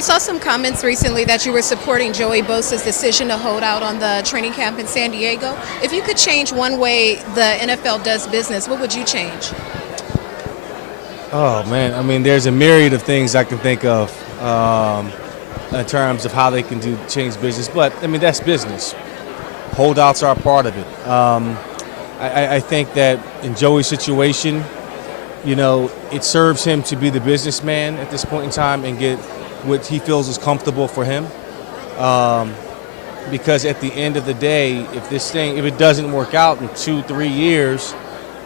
We saw some comments recently that you were supporting Joey Bosa's decision to hold out on the training camp in San Diego. If you could change one way the NFL does business, what would you change? Oh, man. I mean, there's a myriad of things I can think of in terms of how they can change business. But, I mean, that's business. Holdouts are a part of it. I think that in Joey's situation, you know, it serves him to be the businessman at this point in time and get what he feels is comfortable for him. Because at the end of the day, if it doesn't work out in 2-3 years,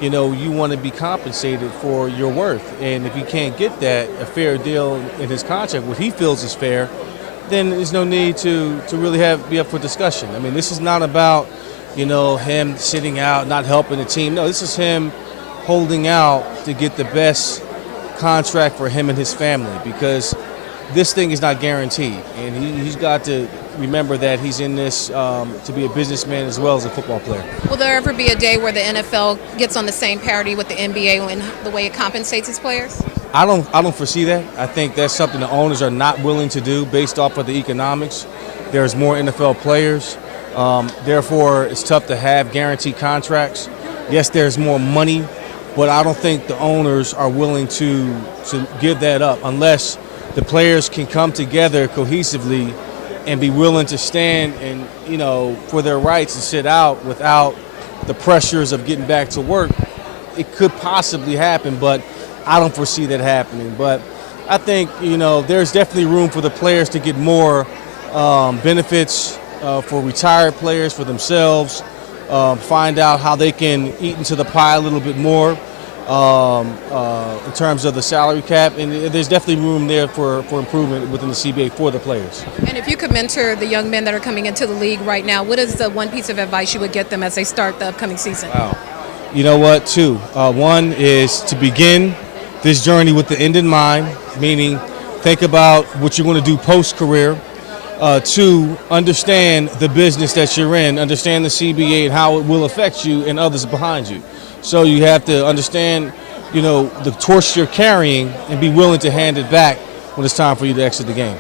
you know, you want to be compensated for your worth. And if you can't get that, a fair deal in his contract, what he feels is fair, then there's no need to really be up for discussion. I mean, this is not about, you know, him sitting out, not helping the team. No, this is him holding out to get the best contract for him and his family, because this thing is not guaranteed. And he's got to remember that he's in this to be a businessman as well as a football player. Will there ever be a day where the NFL gets on the same parity with the NBA in the way it compensates its players? I don't foresee that. I think that's something the owners are not willing to do based off of the economics. There's more NFL players. Therefore, it's tough to have guaranteed contracts. Yes, there's more money, but I don't think the owners are willing to give that up unless the players can come together cohesively and be willing to stand and, you know, for their rights and sit out without the pressures of getting back to work. It could possibly happen, but I don't foresee that happening. But I think, you know, there's definitely room for the players to get more benefits for retired players, for themselves, find out how they can eat into the pie a little bit more in terms of the salary cap. And there's definitely room there for improvement within the CBA for the players. And if you could mentor the young men that are coming into the league right now, what is the one piece of advice you would get them as they start the upcoming season? Wow. You know what, two. One is to begin this journey with the end in mind, meaning think about what you're going to do post-career. Two, understand the business that you're in, understand the CBA and how it will affect you and others behind you. So you have to understand, you know, the torch you're carrying and be willing to hand it back when it's time for you to exit the game.